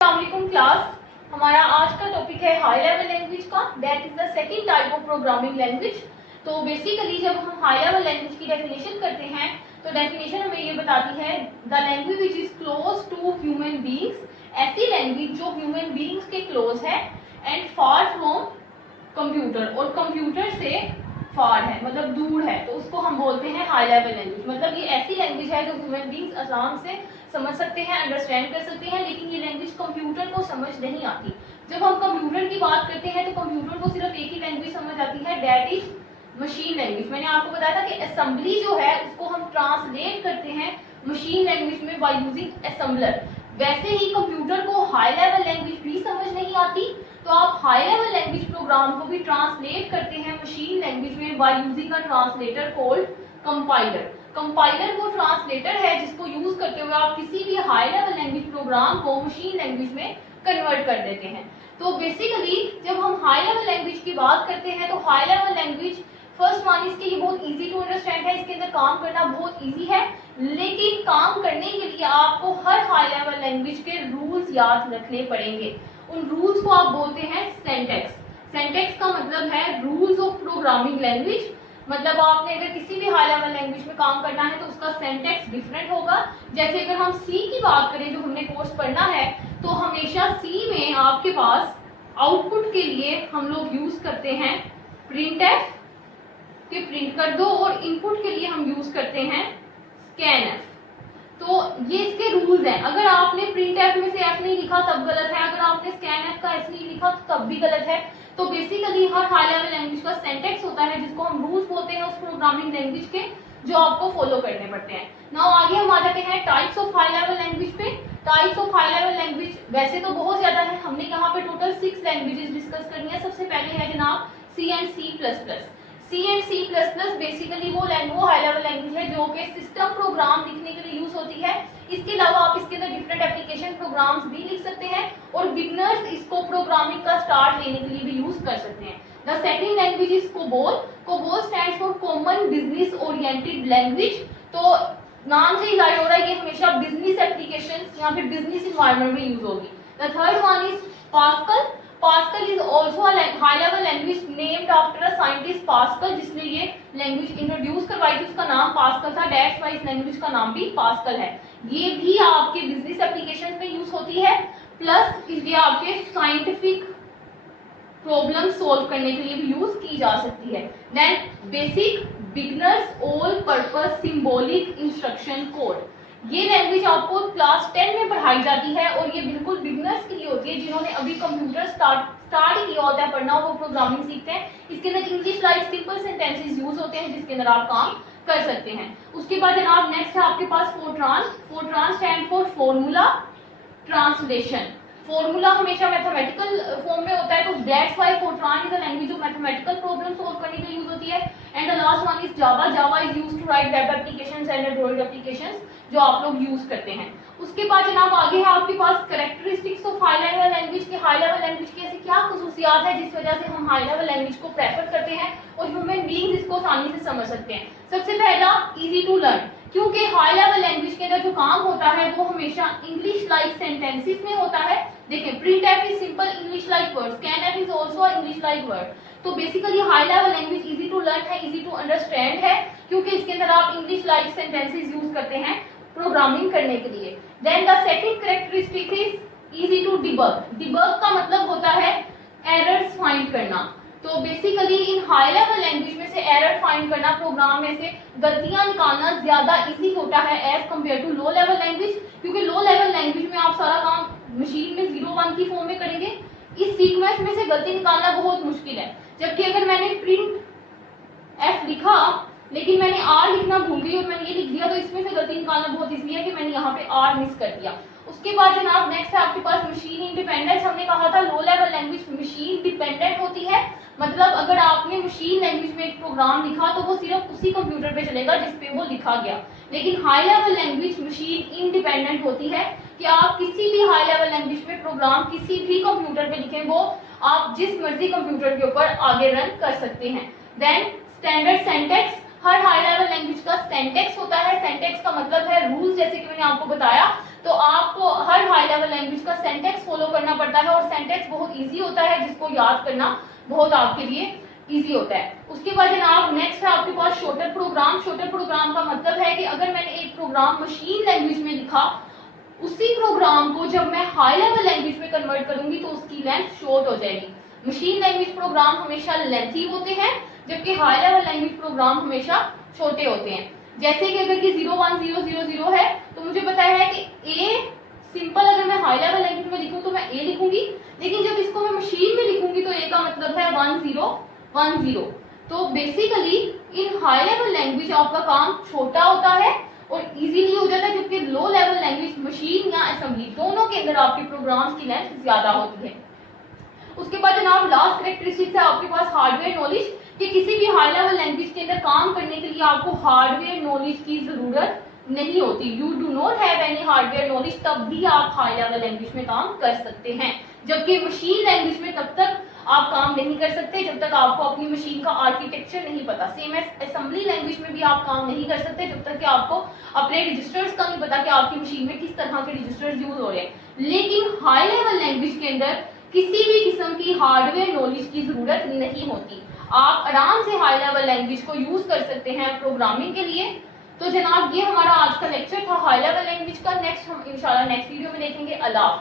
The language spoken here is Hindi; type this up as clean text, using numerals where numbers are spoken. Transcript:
अस्सलामुअलैकुम क्लास। हमारा आज का टॉपिक है हाई लेवल लैंग्वेज का, that is the second type of programming language. तो बेसिकली जब हम हाई लेवल लैंग्वेज की डेफिनेशन करते हैं तो डेफिनेशन हमें ये बताती है the language which is close to human beings, ऐसी लैंग्वेज जो ह्यूमन बीइंग्स के क्लोज है एंड फार फ्रॉम कंप्यूटर, और कंप्यूटर से फार है मतलब दूर है, तो उसको हम बोलते हैं हाई लेवल लैंग्वेज। मतलब ये ऐसी लैंग्वेज है जो ह्यूमन बीइंग्स आराम से समझ सकते हैं, अंडरस्टैंड कर सकते हैं, लेकिन ये लैंग्वेज कंप्यूटर को समझ नहीं आती। जब हम कंप्यूटर की बात करते हैं तो कंप्यूटर को सिर्फ एक ही लैंग्वेज समझ आती है, दैट इज मशीन लैंग्वेज। मैंने आपको बताया था कि असेंबली जो है उसको हम ट्रांसलेट करते हैं मशीन लैंग्वेज में बाय यूजिंग असेंबलर। वैसे ही कंप्यूटर को हाई लेवल लैंग्वेज भी समझ नहीं आती, तो आप हाई लेवल लैंग्वेज प्रोग्राम को भी ट्रांसलेट करते हैं मशीन लैंग्वेज में by using a translator called compiler. Compiler वो ट्रांसलेटर है जिसको यूज करते हुए आप किसी भी हाई लेवल लैंग्वेज प्रोग्राम को मशीन लैंग्वेज में कन्वर्ट कर देते हैं। तो बेसिकली जब हम हाई लेवल लैंग्वेज की बात करते हैं तो high level language first one इसके ये बहुत इजी टू अंडरस्टैंड है, इसके अंदर काम करना बहुत इजी है, लेकिन काम करने के लिए आपको हर हाई लेवल लैंग्वेज के रूल्स याद रखने पड़ेंगे। उन रूल्स को आप बोलते हैं सिंटैक्स। सिंटैक्स का मतलब है रूल्स ऑफ प्रोग्रामिंग लैंग्वेज। मतलब आपने अगर किसी भी हाई लेवल लैंग्वेज में काम करना है तो उसका सिंटैक्स डिफरेंट होगा। जैसे अगर हम सी की बात करें जो हमने कोर्स पढ़ना है, तो हमेशा सी में आपके पास आउटपुट के लिए हम लोग यूज करते हैं प्रिंटफ के प्रिंट कर दो, और इनपुट के लिए हम यूज करते हैं स्कैनफ। तो ये इसके रूल्स हैं। अगर आपने प्रिंटफ में से एफ नहीं लिखा तब गलत है, अगर आपने स्कैनफ का एफ नहीं लिखा तो तब भी गलत है। तो बेसिकली हर हाई लेवल लैंग्वेज का सिंटैक्स होता है जिसको हम रूल्स बोलते हैं उस प्रोग्रामिंग लैंग्वेज के, जो आपको फॉलो करने पड़ते हैं। नाउ आगे हम आ जाते हैं types of high level language पे। Types of high level language वैसे तो बहुत ज्यादा है, हमने यहाँ पे टोटल 6 लैंग्वेजेस डिस्कस करनी है। सबसे पहले है जनाब C and C plus plus. C and C plus plus basically वो हाई लेवल लैंग्वेज है जो कि सिस्टम प्रोग्राम लिखने के लिए यूज होती है। इसके अलावा आप इसके अंदर डिफरेंट एप्लीकेशन प्रोग्राम्स भी लिख सकते हैं, और बिगनर्स इसको प्रोग्रामिंग का स्टार्ट लेने के लिए भी यूज कर सकते हैं। The second language is COBOL. COBOL stands for common business oriented language. तो नाम से ही जाहिर हो रहा है ये हमेशा बिजनेस एप्लीकेशंस या फिर बिजनेस एनवायरनमेंट में यूज होगी। The third one is pascal. Pascal is also a high level language named after a scientist Pascal, जिसने ये लैंग्वेज इंट्रोड्यूस करवाई थी, उसका नाम पास्कल था, दैट्स व्हाई इस लैंग्वेज का नाम भी पास्कल है। ये भी आपके बिजनेस एप्लीकेशन में यूज होती है, प्लस ये आपके साइंटिफिक प्रॉब्लम सोल्व करने के लिए भी यूज की जा सकती है। Then basic beginners all purpose symbolic instruction code. ये लैंग्वेज आपको क्लास 10 में पढ़ाई जाती है, और ये बिल्कुल बिगनर्स के लिए होती है जिन्होंने अभी कंप्यूटर स्टार्ट ही किया होता है पढ़ना, वो प्रोग्रामिंग सीखते हैं। इसके अंदर English like simple sentences use होते हैं जिसके अंदर आप काम कर सकते हैं। उसके बाद जनाब नेक्स्ट है आपके पास Fortran. Fortran stand for formula translation. Formula हमेशा मैथमेटिकल फॉर्म में होता है, तो that's why Fortran is a language जो मैथमेटिकल प्रॉब्लम सॉल्व करने के लिए यूज होती है। And the last one is Java. Java is used to write web applications and Android applications जो आप लोग यूज करते हैं। उसके बाद जनाब आगे है आपके पास characteristics of high level language की। हाई लेवल लैंग्वेज की ऐसी क्या खसूसियात है जिस वजह से हम हाई लेवल लैंग्वेज को प्रेफर करते हैं और ह्यूमन बीइंग्स इसको आसानी से समझ सकते हैं। सबसे पहला इजी टू लर्न, क्योंकि हाई लेवल लैंग्वेज के अंदर जो काम होता है वो हमेशा इंग्लिश लाइक सेंटेंसेस में होता है। देखिए printf is simple English like word, scanf is also a English like word. तो basically high level language easy to learn है, इजी टू अंडरस्टैंड है, क्योंकि इसके अंदर आप इंग्लिश लाइक सेंटेंसेस यूज करते हैं प्रोग्रामिंग करने के लिए। Then the second characteristic is easy to debug. Debug का मतलब होता है एरर्स फाइंड करना। तो basically in high level language में से एरर फाइंड करना, प्रोग्राम में से गलतियां निकालना ज्यादा इजी होता है as compare to low level language, क्योंकि लो लेवल लैंग्वेज में आप सारा काम मशीन में 0-1 की फॉर्म में करेंगे। इस सीक्वेंस में से गलती निकालना बहुत मुश्किल है। जबकि अगर मैंने प्रिंट एफ लिखा लेकिन मैंने आर लिखना भूल गई और मैंने ये लिख दिया, तो इसमें से गलती निकालना बहुत इसलिए है कि मैंने यहाँ पे आर मिस कर दिया। उसके बाद जनाब नेक्स्ट है आपके पास मशीन इंडिपेंडेंस। हमने कहा था लो लेवल लैंग्वेज मशीन डिपेंडेंट होती है, मतलब अगर आपने मशीन लैंग्वेज में एक प्रोग्राम लिखा तो वो सिर्फ उसी कंप्यूटर पे चलेगा जिसपे वो लिखा गया। लेकिन high level language machine independent होती है कि आप किसी भी हाई लेवल लैंग्वेज में प्रोग्राम किसी भी कंप्यूटर पे लिखें, वो आप जिस मर्जी कंप्यूटर के ऊपर आगे रन कर सकते हैं। Then standard syntax. हर हाई लेवल लैंग्वेज का सिंटैक्स होता है। सिंटैक्स का मतलब है रूल्स, जैसे कि मैंने आपको बताया। तो तो आपको हर हाई लेवल लैंग्वेज का सिंटैक्स फॉलो करना पड़ता है, और सिंटैक्स बहुत इजी होता है जिसको याद करना बहुत आपके लिए इजी होता है। उसके बाद जनाब नेक्स्ट है आपके पास शॉर्टर प्रोग्राम। शॉर्टर प्रोग्राम का मतलब है कि अगर मैंने एक प्रोग्राम मशीन लैंग्वेज में लिखा, उसी प्रोग्राम को जब मैं हाई लेवल लैंग्वेज में कन्वर्ट करूंगी तो उसकी लेंथ शॉर्ट हो जाएगी। मशीन लैंग्वेज प्रोग्राम हमेशा लेंथी होते हैं, जबकि हाई लेवल लैंग्वेज प्रोग्राम हमेशा छोटे होते हैं। जैसे कि अगर कि 01000 है तो मुझे पता है कि ए सिंपल, अगर मैं हाई लेवल लैंग्वेज में लिखूं तो मैं ए लिखूंगी, लेकिन जब इसको मैं मशीन में लिखूंगी तो ए का मतलब है 1010। तो basically in high level language आपका काम छोटा होता है और इजीली हो जाता है, जबकि लो लेवल लैंग्वेज मशीन या असेंबली दोनों के अंदर आपके प्रोग्राम्स की लेंथ ज्यादा होती है। उसके बाद जनाब लास्ट कैरेक्टरिस्टिक्स है आपके पास हार्डवेयर नॉलेज, कि किसी भी हाई लेवल लैंग्वेज के अंदर काम करने के लिए आपको हार्डवेयर नॉलेज की जरूरत नहीं होती। You do not have any hardware knowledge, तब भी आप हाई लेवल लैंग्वेज में काम कर सकते हैं, जबकि मशीन लैंग्वेज में तब तक आप काम नहीं कर सकते जब तक आपको अपनी मशीन का आर्किटेक्चर नहीं पता। सेम एज असेंबली लैंग्वेज में भी आप काम नहीं कर सकते जब तक कि आपको अपने रजिस्टर्स का नहीं पता कि आपकी मशीन में किस तरह के रजिस्टर्स यूज हो रहे हैं। लेकिन हाई लेवल लैंग्वेज के अंदर किसी भी किस्म की हार्डवेयर नॉलेज की जरूरत नहीं होती, आप आराम से हाई लेवल लैंग्वेज को यूज कर सकते हैं प्रोग्रामिंग के लिए। तो जनाब ये हमारा आज का लेक्चर था हाई लेवल लैंग्वेज का। नेक्स्ट हम इंशाल्लाह नेक्स्ट वीडियो में देखेंगे। अल्लाह।